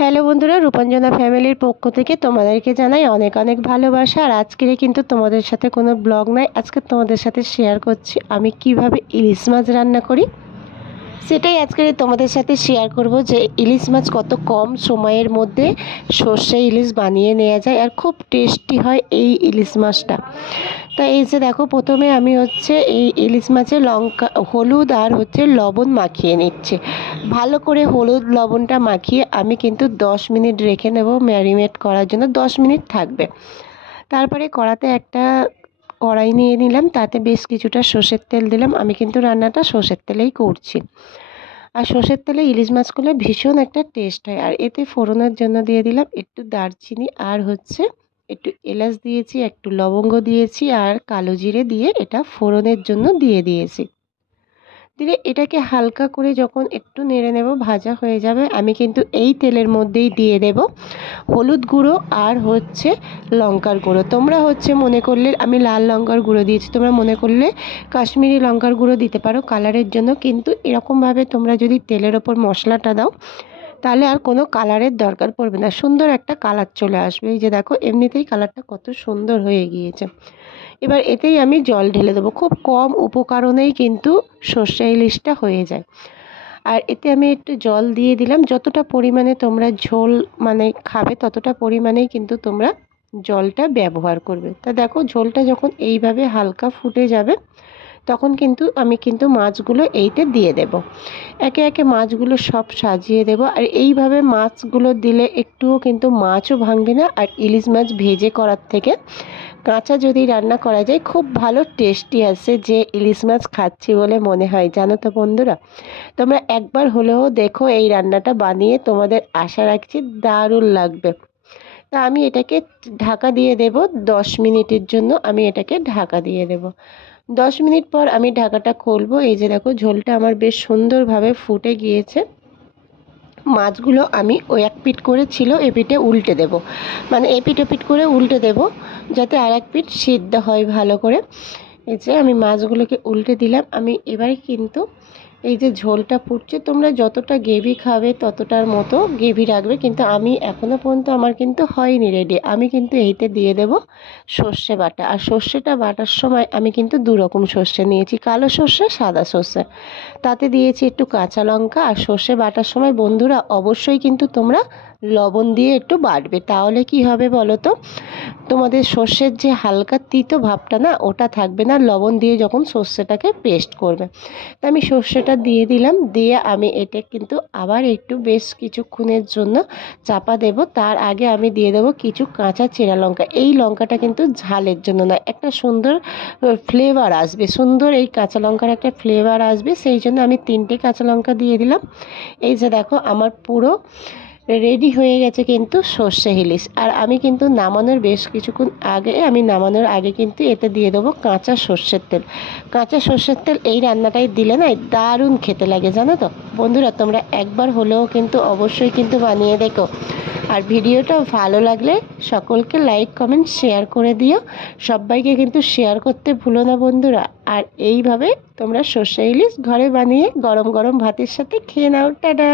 Hello বন্ধুরা, রূপাঞ্জনা ফ্যামিলির পক্ষ থেকে তোমাদেরকে জানাই অনেক অনেক ভালোবাসা। আর আজকে কিন্তু তোমাদের সাথে কোনো ব্লগ নাই, আজকে তোমাদের সাথে শেয়ার করছি আমি কিভাবে ইলিশ মাছ রান্না করি। সেটাই আজকে তোমাদের সাথে শেয়ার করব যে ইলিশ মাছ কত কম সময়ের মধ্যে সর্ষে ইলিশ বানিয়ে নেওয়া যায় আর খুব টেস্টি হয় এই ইলিশ মাছটা। তা এই যে দেখো, প্রথমে আমি এই ইলিশ মাছে লঙ্কা, হলুদ আর লবণ মাখিয়ে নিচ্ছি। ভালো করে হলুদ লবণটা মাখিয়ে আমি কিন্তু 10 মিনিট রেখে নেব ম্যারিনেট করার জন্য, 10 মিনিট থাকবে। তারপরে কড়াতে একটা কড়াই নিয়ে নিলাম, তাতে বেশ কিছুটা সর্ষের তেল দিলাম। আমি কিন্তু রান্নাটা সর্ষের তেলেই করছি। আর সর্ষের তেলে ইলিশ মাছগুলো ভীষণ একটা টেস্ট হয়। আর এতে ফোড়নের জন্য দিয়ে দিলাম একটু দারচিনি আর একটু এলাচ দিয়েছি, একটু লবঙ্গ দিয়েছি আর কালো জিরে দিয়ে এটা ফোড়নের জন্য দিয়ে দিয়েছি। দিলে এটাকে হালকা করে যখন একটু নেড়ে নেব, ভাজা হয়ে যাবে, আমি কিন্তু এই তেলের মধ্যেই দিয়ে দেব হলুদ গুঁড়ো আর লঙ্কার গুঁড়ো। তোমরা মনে করলে আমি লাল লঙ্কার গুঁড়ো দিয়েছি, তোমরা মনে করলে কাশ্মীরি লঙ্কার গুঁড়ো দিতে পারো কালারের জন্য। কিন্তু এরকমভাবে তোমরা যদি তেলের ওপর মশলাটা দাও তাহলে আর কোনো কালারের দরকার পড়বে না, সুন্দর একটা কালার চলে আসবে। এই যে দেখো, এমনিতেই কালারটা কত সুন্দর হয়ে গিয়েছে। এবার এতেই আমি জল ঢেলে দেবো। খুব কম উপকরণেই কিন্তু সর্ষে ইলিশটা হয়ে যায়। আর এতে আমি একটু জল দিয়ে দিলাম, যতটা পরিমাণে তোমরা ঝোল খাবে ততটা পরিমাণেই কিন্তু তোমরা জলটা ব্যবহার করবে। তা দেখো, ঝোলটা যখন এইভাবে হালকা ফুটে যাবে তখন আমি মাছগুলো এইতে দিয়ে দেব। একে একে মাছগুলো সব সাজিয়ে দেব। আর এইভাবে মাছগুলো দিলে একটুও কিন্তু মাছও ভাঙবে না। আর ইলিশ মাছ ভেজে করার থেকে কাঁচা যদি রান্না করা যায় খুব ভালো টেস্টি আসে, যে ইলিশ মাছ খাচ্ছি বলে মনে হয়। জানো তো বন্ধুরা, তোমরা একবার হলেও দেখো এই রান্নাটা বানিয়ে, তোমাদের আশা রাখছি দারুণ লাগবে। তা আমি এটাকে ঢাকা দিয়ে দেব 10 মিনিটের জন্য। আমি এটাকে ঢাকা দিয়ে দেব। 10 মিনিট পর আমি ঢাকাটা খুলবো। এই যে দেখো, ঝোলটা আমার বেশ সুন্দরভাবে ফুটে গিয়েছে। মাছগুলো আমি ওই এক পিঠ করে ছিল, এ পিঠে উল্টে দেব, এপিঠ ওপিঠ করে উল্টে দেব যাতে আর এক পিঠ সিদ্ধ হয় ভালো করে। এই যে আমি মাছগুলোকে উল্টে দিলাম। আমি এবারে কিন্তু এই যে ঝোলটা ফুটছে, তোমরা যতটা গ্রেভি খাবে ততটার মতো গ্রেভি রাখবে। কিন্তু আমি এখনও পর্যন্ত আমার কিন্তু হয়নি রেডি। আমি কিন্তু এইতে দিয়ে দেব সর্ষে বাটা। আর সর্ষেটা বাটার সময় আমি কিন্তু 2 রকম সর্ষে নিয়েছি, কালো সর্ষে, সাদা সর্ষে। তাতে দিয়েছি একটু কাঁচা লঙ্কা। আর সর্ষে বাটার সময় বন্ধুরা অবশ্যই কিন্তু তোমরা লবণ দিয়ে একটু বাটবে, তাহলে কি হবে বলো তো, তোমাদের সর্ষের যে হালকা তিতো ভাবটা না, ওটা থাকবে না লবণ দিয়ে যখন সর্ষেটাকে পেস্ট করবে। তা আমি সর্ষেটা দিয়ে দিলাম, দিয়ে আমি এটা কিন্তু আবার একটু বেশ কিছুক্ষণের জন্য চাপা দেব। তার আগে আমি দিয়ে দেবো কিছু কাঁচা চেরা লঙ্কা। এই লঙ্কাটা কিন্তু ঝালের জন্য না, একটা সুন্দর ফ্লেভার আসবে, সুন্দর এই কাঁচা লঙ্কার একটা ফ্লেভার আসবে, সেই জন্য আমি 3টে কাঁচা লঙ্কা দিয়ে দিলাম। এই যে দেখো, আমার পুরো রেডি হয়ে গেছে কিন্তু সর্ষে ইলিশ। আর আমি কিন্তু নামানোর বেশ কিছুক্ষণ আগে, নামানোর আগে কিন্তু এতে দিয়ে দেবো কাঁচা সর্ষের তেল। কাঁচা সর্ষের তেল এই রান্নাটাই দিলে না দারুণ খেতে লাগে, জানো তো বন্ধুরা। তোমরা একবার হলেও কিন্তু অবশ্যই কিন্তু বানিয়ে দেখো। আর ভিডিওটা ভালো লাগলে সকলকে লাইক কমেন্ট শেয়ার করে দিও। সবাইকে কিন্তু শেয়ার করতে ভুলো না বন্ধুরা। আর এইভাবে তোমরা সর্ষে ইলিশ ঘরে বানিয়ে গরম গরম ভাতের সাথে খেয়ে নাও। টাটা।